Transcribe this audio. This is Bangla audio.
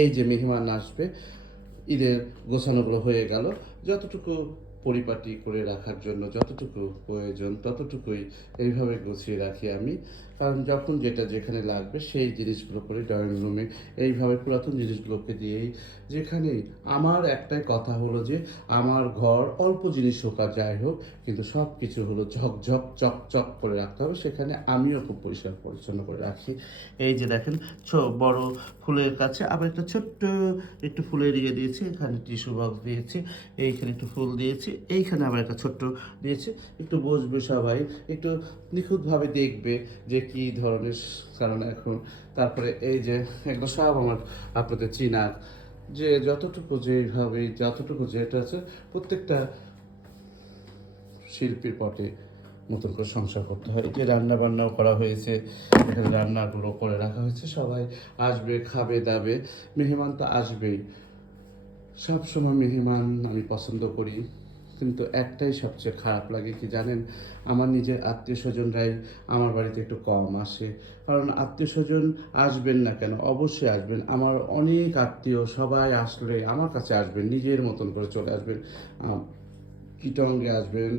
এই যে মেহমান আসবে, ঈদের গোছানোগুলো হয়ে গেল। যতটুকু পরিপাটি করে রাখার জন্য যতটুকু প্রয়োজন ততটুকুই এইভাবে গুছিয়ে রাখি আমি। কারণ যখন যেটা যেখানে লাগবে সেই জিনিসগুলো করে ড্রয়িং রুমে এইভাবে পুরাতন জিনিসগুলোকে দিয়েই যেখানেই। আমার একটাই কথা হলো যে আমার ঘর অল্প জিনিস হোক আর যাই হোক, কিন্তু সব কিছু হলো ঝকঝক চকচক করে রাখতে হবে। সেখানে আমিও খুব পরিষ্কার পরিচ্ছন্ন করে রাখি। এই যে দেখেন, বড় ফুলের কাছে আবার একটা ছোট্ট একটু ফুলের ইয়ে দিয়েছি, এখানে টিস্যু বক্স দিয়েছি, এইখানে একটু ফুল দিয়েছি, এইখানে আবার একটা ছোট্ট দিয়েছি। একটু বসবে সবাই, একটু নিখুঁতভাবে দেখবে যে কী ধরনের, কারণ এখন তারপরে এই যে এগুলো সব আমার আপনাদের চিনার, যে যতটুকু যেভাবে যতটুকু যেটা আছে প্রত্যেকটা শিল্পীর পটে মতন করে সংসার করতে হয়। যে রান্না বান্নাও করা হয়েছে, এখানে রান্নাগুলো করে রাখা হয়েছে, সবাই আসবে খাবে দাবে, মেহমান তো আসবেই। সবসময় মেহমান আমি পছন্দ করি, কিন্তু একটাই সবচেয়ে খারাপ লাগে কি জানেন, আমার নিজের আত্মীয় স্বজনরাই আমার বাড়িতে একটু কম আসে। কারণ আত্মীয় স্বজন আসবেন না কেন, অবশ্যই আসবেন। আমার অনেক আত্মীয় সবাই আসলে আমার কাছে আসবেন, নিজের মতন করে চলে আসবেন। চিটংয়ে আসবেন,